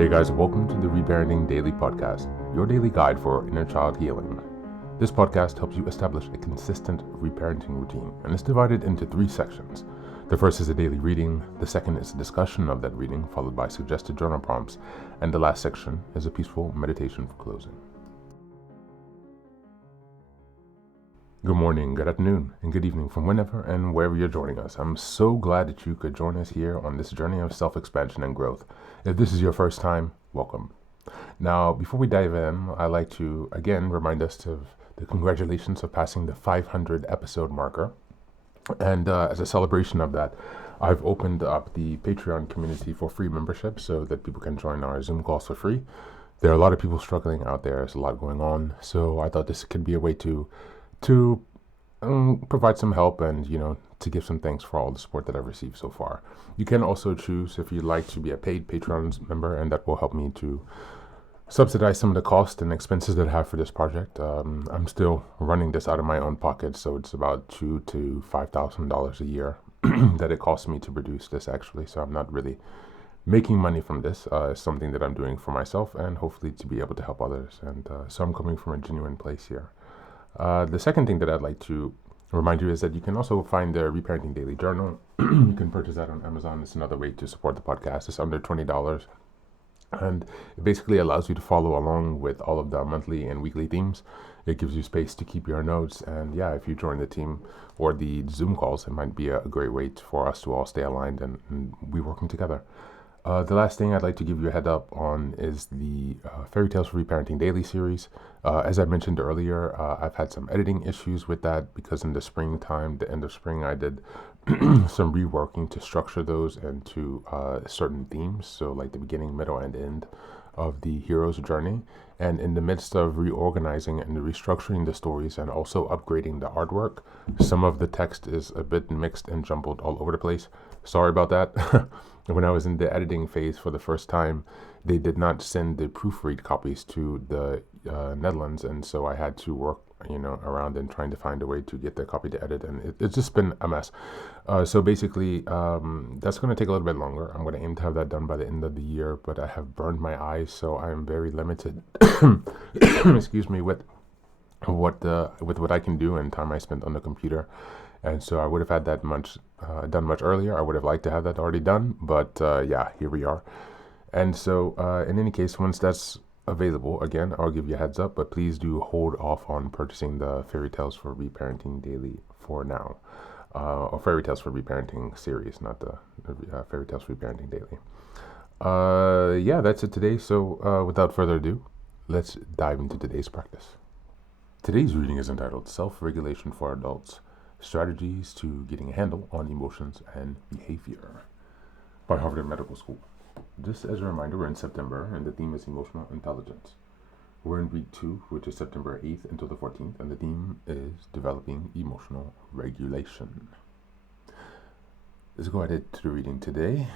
Hey guys, welcome to the Reparenting Daily podcast, your daily guide for inner child healing. This podcast helps you establish a consistent reparenting routine, and it's divided into 3 sections. The first is a daily reading, the second is a discussion of that reading, followed by suggested journal prompts, and the last section is a peaceful meditation for closing. Good morning, good afternoon, and good evening from whenever and wherever you're joining us. I'm so glad that you could join us here on this journey of self-expansion and growth. If this is your first time, welcome. Now, before we dive in, I'd like to again remind us of the congratulations of passing the 500 episode marker. And as a celebration of that, I've opened up the Patreon community for free membership so that people can join our Zoom calls for free. There are a lot of people struggling out there. There's a lot going on. So I thought this could be a way to provide some help and, to give some thanks for all the support that I've received so far. You can also choose if you'd like to be a paid Patreon member, and that will help me to subsidize some of the costs and expenses that I have for this project. I'm still running this out of my own pocket, so it's about $2,000 to $5,000 a year that it costs me to produce this actually. So I'm not really making money from this. It's something that I'm doing for myself and hopefully to be able to help others. And so I'm coming from a genuine place here. The second thing that I'd like to remind you is that you can also find the Reparenting Daily Journal. You can purchase that on Amazon. It's another way to support the podcast. It's under $20. And it basically allows you to follow along with all of the monthly and weekly themes. It gives you space to keep your notes. And yeah, if you join the team or the Zoom calls, it might be a great way for us to all stay aligned and be working together. The last thing I'd like to give you a head up on is the Fairy Tales for Reparenting Daily series. As I mentioned earlier, I've had some editing issues with that because in the springtime, the end of spring, I did some reworking to structure those into certain themes. So like the beginning, middle, and end of the hero's journey. And in the midst of reorganizing and restructuring the stories and also upgrading the artwork, some of the text is a bit mixed and jumbled all over the place. Sorry about that. When I was in the editing phase for the first time, they did not send the proofread copies to the Netherlands, and so I had to work, around and trying to find a way to get the copy to edit, and it's just been a mess. So basically, that's going to take a little bit longer. I'm going to aim to have that done by the end of the year, but I have burned my eyes, so I am very limited. Excuse me, with what I can do and time I spent on the computer. And so I would have had that done much earlier. I would have liked to have that already done, but here we are. And so in any case, once that's available, again, I'll give you a heads up, but please do hold off on purchasing the Fairy Tales for Reparenting Daily for now. Or Fairy Tales for Reparenting series, not the Fairy Tales for Reparenting Daily. That's it today. So without further ado, let's dive into today's practice. Today's reading is entitled Self-Regulation for Adults, Strategies to Getting a Handle on Emotions and Behavior by Harvard Medical School. Just as a reminder, we're in September and the theme is emotional intelligence. We're in week 2, which is September 8th until the 14th, and the theme is developing emotional regulation. Let's go ahead to the reading today.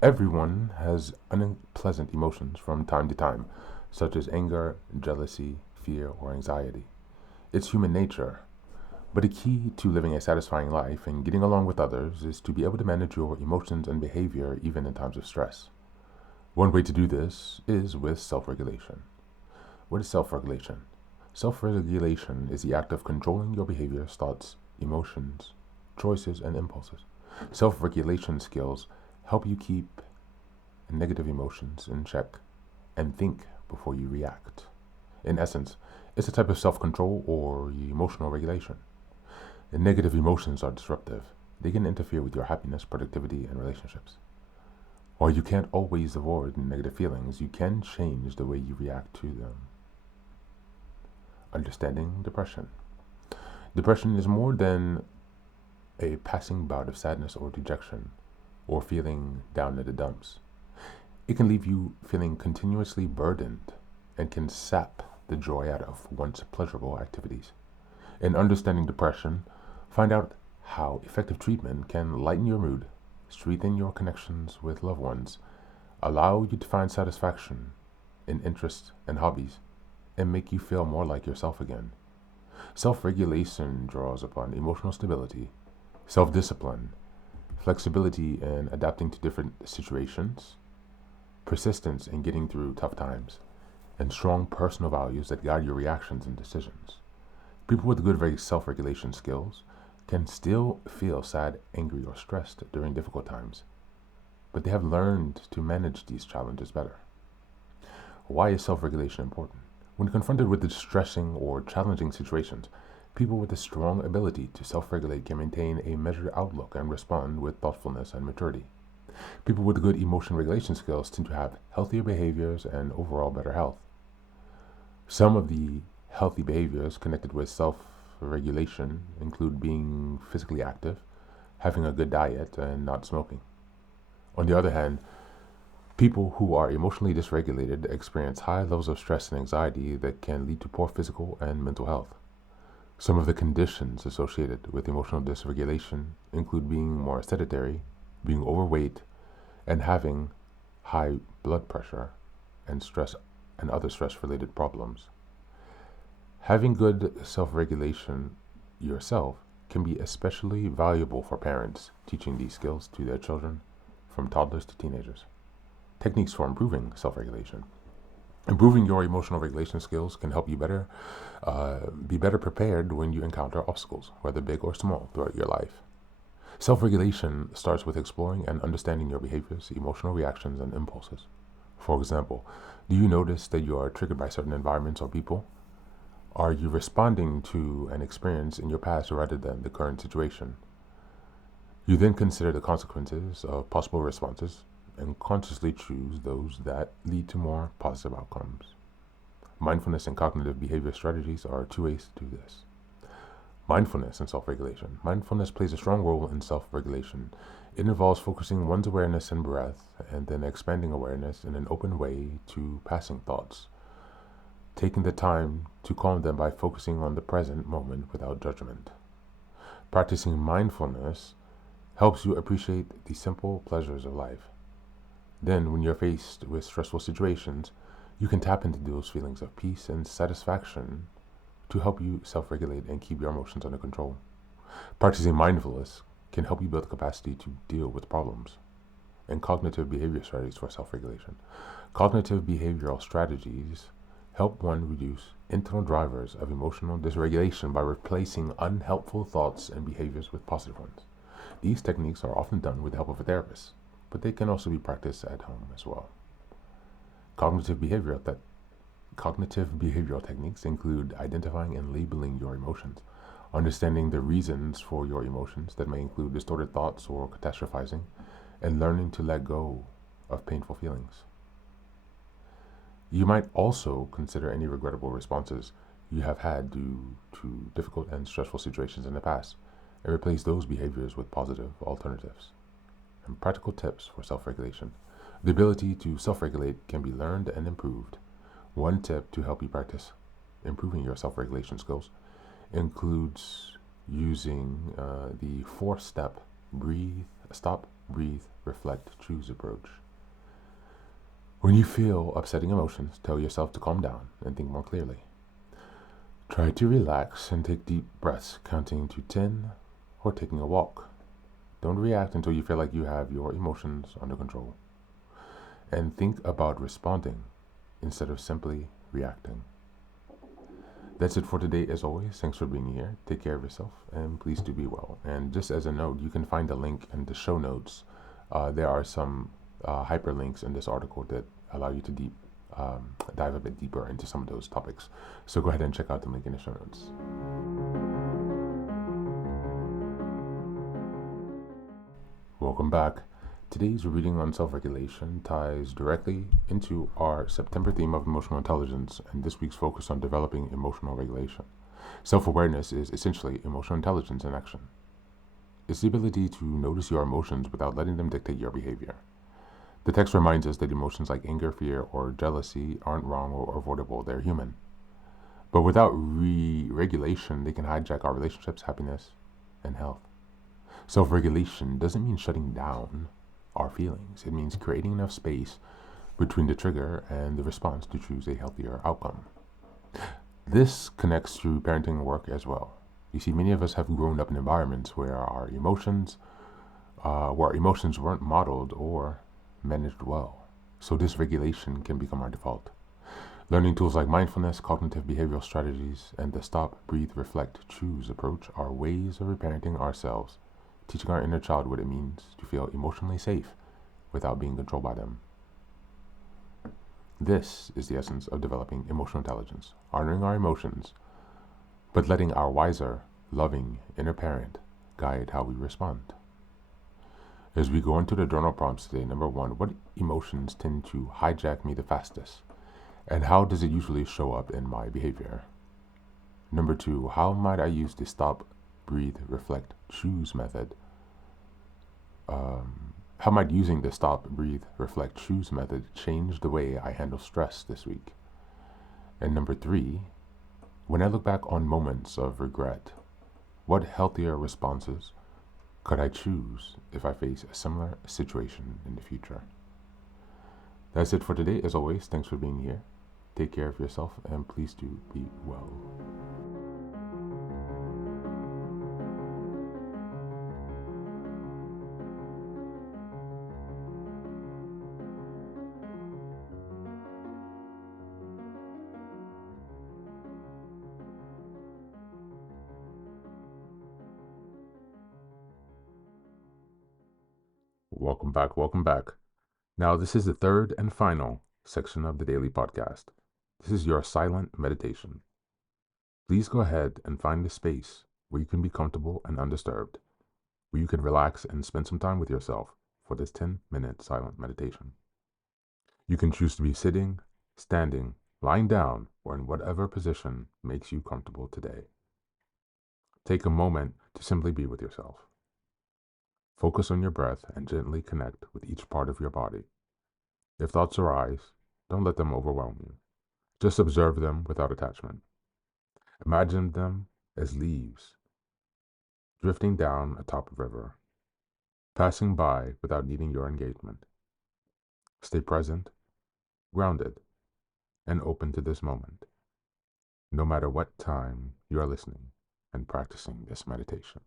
Everyone has unpleasant emotions from time to time, such as anger, jealousy, fear, or anxiety. It's human nature. But the key to living a satisfying life and getting along with others is to be able to manage your emotions and behavior even in times of stress. One way to do this is with self-regulation. What is self-regulation? Self-regulation is the act of controlling your behaviors, thoughts, emotions, choices, and impulses. Self-regulation skills help you keep negative emotions in check and think before you react. In essence, it's a type of self-control or emotional regulation. And negative emotions are disruptive. They can interfere with your happiness, productivity, and relationships. While you can't always avoid negative feelings, you can change the way you react to them. Understanding depression. Depression is more than a passing bout of sadness or dejection, or feeling down in the dumps. It can leave you feeling continuously burdened and can sap the joy out of once pleasurable activities. In understanding depression, find out how effective treatment can lighten your mood, strengthen your connections with loved ones, allow you to find satisfaction in interests and hobbies, and make you feel more like yourself again. Self-regulation draws upon emotional stability, self-discipline, flexibility in adapting to different situations, persistence in getting through tough times, and strong personal values that guide your reactions and decisions. People with good self-regulation skills can still feel sad, angry, or stressed during difficult times, but they have learned to manage these challenges better. Why is self-regulation important? When confronted with distressing or challenging situations, people with a strong ability to self-regulate can maintain a measured outlook and respond with thoughtfulness and maturity. People with good emotion regulation skills tend to have healthier behaviors and overall better health. Some of the healthy behaviors connected with self-regulation include being physically active, having a good diet, and not smoking. On the other hand, people who are emotionally dysregulated experience high levels of stress and anxiety that can lead to poor physical and mental health. Some of the conditions associated with emotional dysregulation include being more sedentary, being overweight, and having high blood pressure and stress and other stress-related problems. Having good self-regulation yourself can be especially valuable for parents teaching these skills to their children from toddlers to teenagers. Techniques for improving self-regulation. Improving your emotional regulation skills can help you be better prepared when you encounter obstacles, whether big or small, throughout your life. Self-regulation starts with exploring and understanding your behaviors, emotional reactions, and impulses. For example, do you notice that you are triggered by certain environments or people? Are you responding to an experience in your past rather than the current situation? You then consider the consequences of possible responses and consciously choose those that lead to more positive outcomes. Mindfulness and cognitive behavior strategies are two ways to do this. Mindfulness and self-regulation. Mindfulness plays a strong role in self-regulation. It involves focusing one's awareness and breath and then expanding awareness in an open way to passing thoughts, taking the time to calm them by focusing on the present moment without judgment. Practicing mindfulness helps you appreciate the simple pleasures of life. Then, when you're faced with stressful situations, you can tap into those feelings of peace and satisfaction to help you self-regulate and keep your emotions under control. Practicing mindfulness can help you build the capacity to deal with problems. And cognitive behavior strategies for self-regulation. Cognitive behavioral strategies help one reduce internal drivers of emotional dysregulation by replacing unhelpful thoughts and behaviors with positive ones. These techniques are often done with the help of a therapist, but they can also be practiced at home as well. Cognitive behavioral techniques include identifying and labeling your emotions, understanding the reasons for your emotions that may include distorted thoughts or catastrophizing, and learning to let go of painful feelings. You might also consider any regrettable responses you have had due to difficult and stressful situations in the past, and replace those behaviors with positive alternatives. And practical tips for self-regulation. The ability to self-regulate can be learned and improved. One tip to help you practice improving your self-regulation skills includes using the 4-step stop, breathe, reflect, choose approach. When you feel upsetting emotions, tell yourself to calm down and think more clearly. Try to relax and take deep breaths, counting to 10 or taking a walk. Don't react until you feel like you have your emotions under control. And think about responding instead of simply reacting. That's it for today. As always, thanks for being here. Take care of yourself and please do be well. And just as a note, you can find a link in the show notes. There are some hyperlinks in this article that allow you to dive a bit deeper into some of those topics. So go ahead and check out the link in the show notes. Welcome back. Today's reading on self-regulation ties directly into our September theme of emotional intelligence and this week's focus on developing emotional regulation. Self-awareness is essentially emotional intelligence in action. It's the ability to notice your emotions without letting them dictate your behavior. The text reminds us that emotions like anger, fear, or jealousy aren't wrong or avoidable, they're human. But without regulation, they can hijack our relationships, happiness, and health. Self-regulation doesn't mean shutting down our feelings. It means creating enough space between the trigger and the response to choose a healthier outcome. This connects to parenting work as well. You see, many of us have grown up in environments where our emotions weren't modeled or managed well. so dysregulation can become our default. Learning tools like mindfulness, cognitive behavioral strategies, and the stop, breathe, reflect, choose approach are ways of reparenting ourselves, teaching our inner child what it means to feel emotionally safe without being controlled by them. This is the essence of developing emotional intelligence, honoring our emotions, but letting our wiser, loving inner parent guide how we respond. As we go into the journal prompts today, number 1, what emotions tend to hijack me the fastest? And how does it usually show up in my behavior? Number 2, how might I use the stop, breathe, reflect, choose method? How might using the stop, breathe, reflect, choose method change the way I handle stress this week? And number 3, when I look back on moments of regret, what healthier responses could I choose if I face a similar situation in the future? That's it for today. As always, thanks for being here. Take care of yourself and please do be well. Welcome back. Welcome back. Now, this is the third and final section of the daily podcast. This is your silent meditation. Please go ahead and find a space where you can be comfortable and undisturbed, where you can relax and spend some time with yourself for this 10-minute silent meditation. You can choose to be sitting, standing, lying down, or in whatever position makes you comfortable today. Take a moment to simply be with yourself. Focus on your breath and gently connect with each part of your body. If thoughts arise, don't let them overwhelm you. Just observe them without attachment. Imagine them as leaves drifting down atop a river, passing by without needing your engagement. Stay present, grounded, and open to this moment, no matter what time you are listening and practicing this meditation.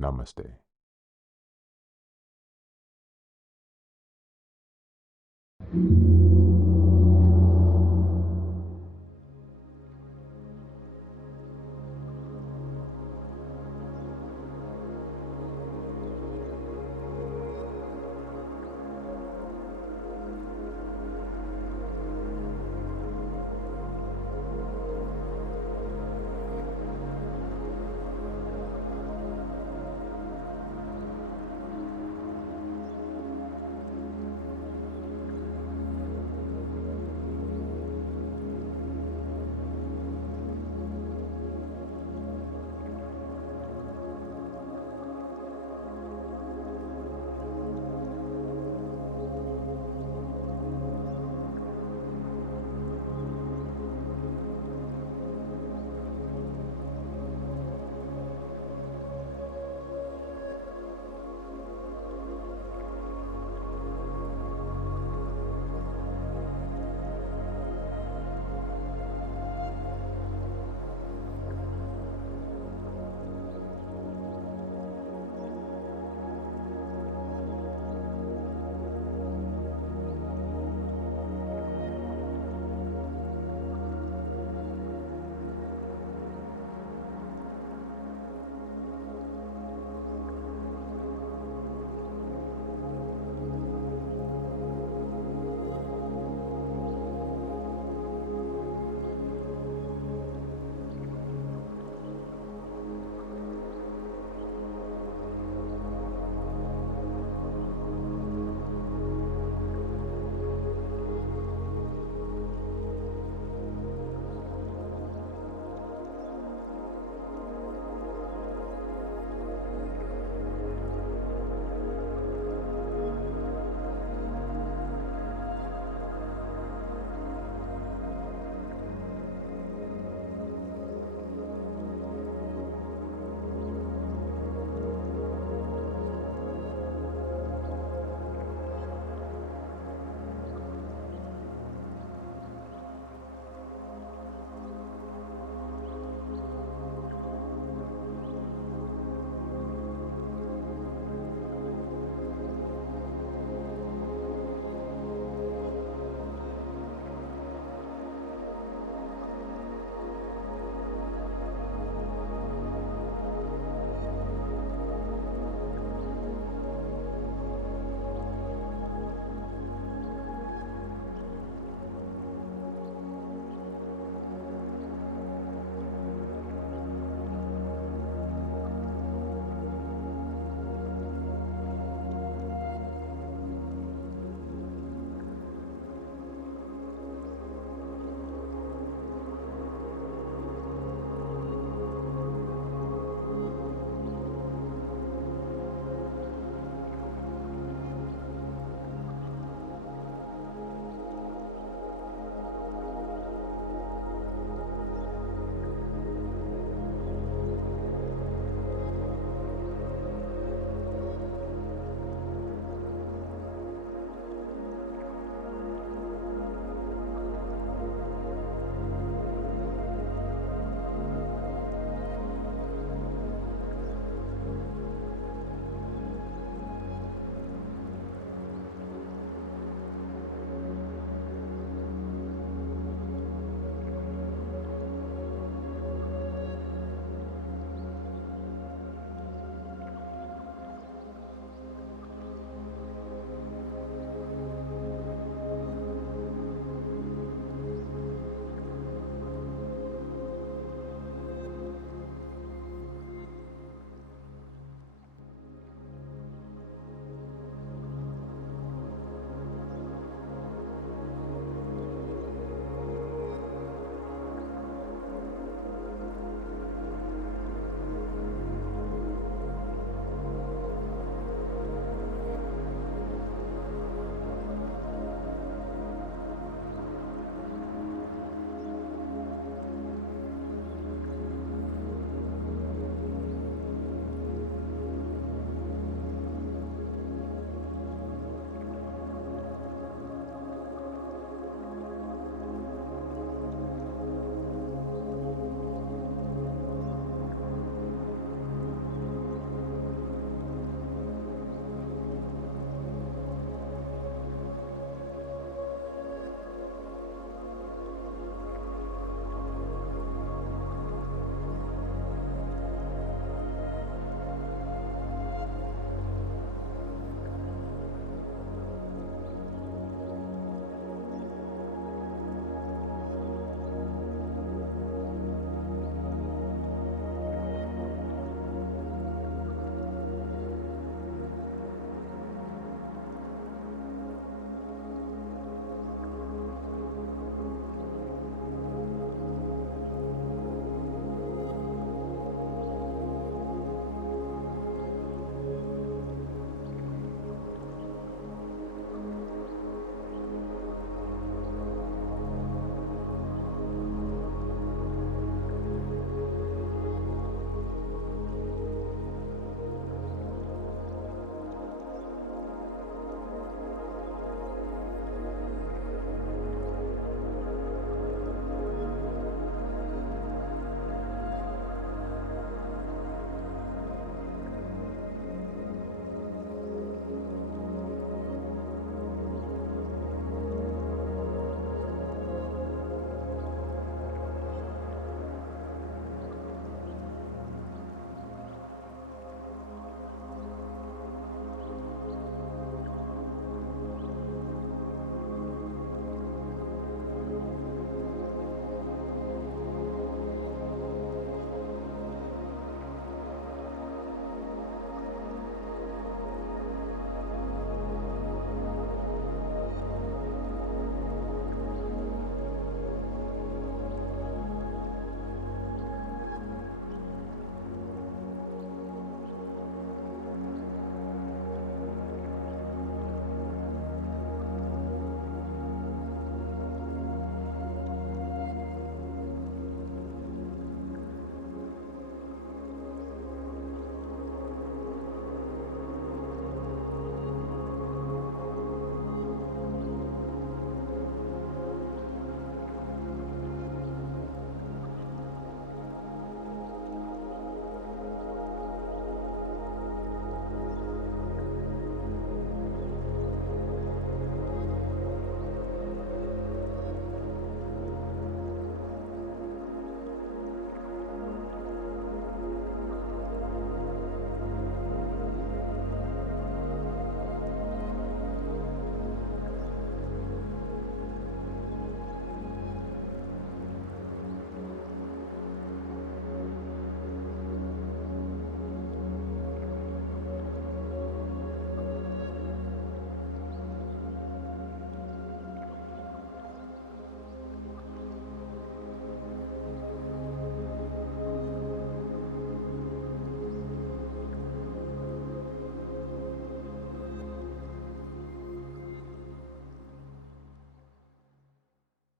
Namaste.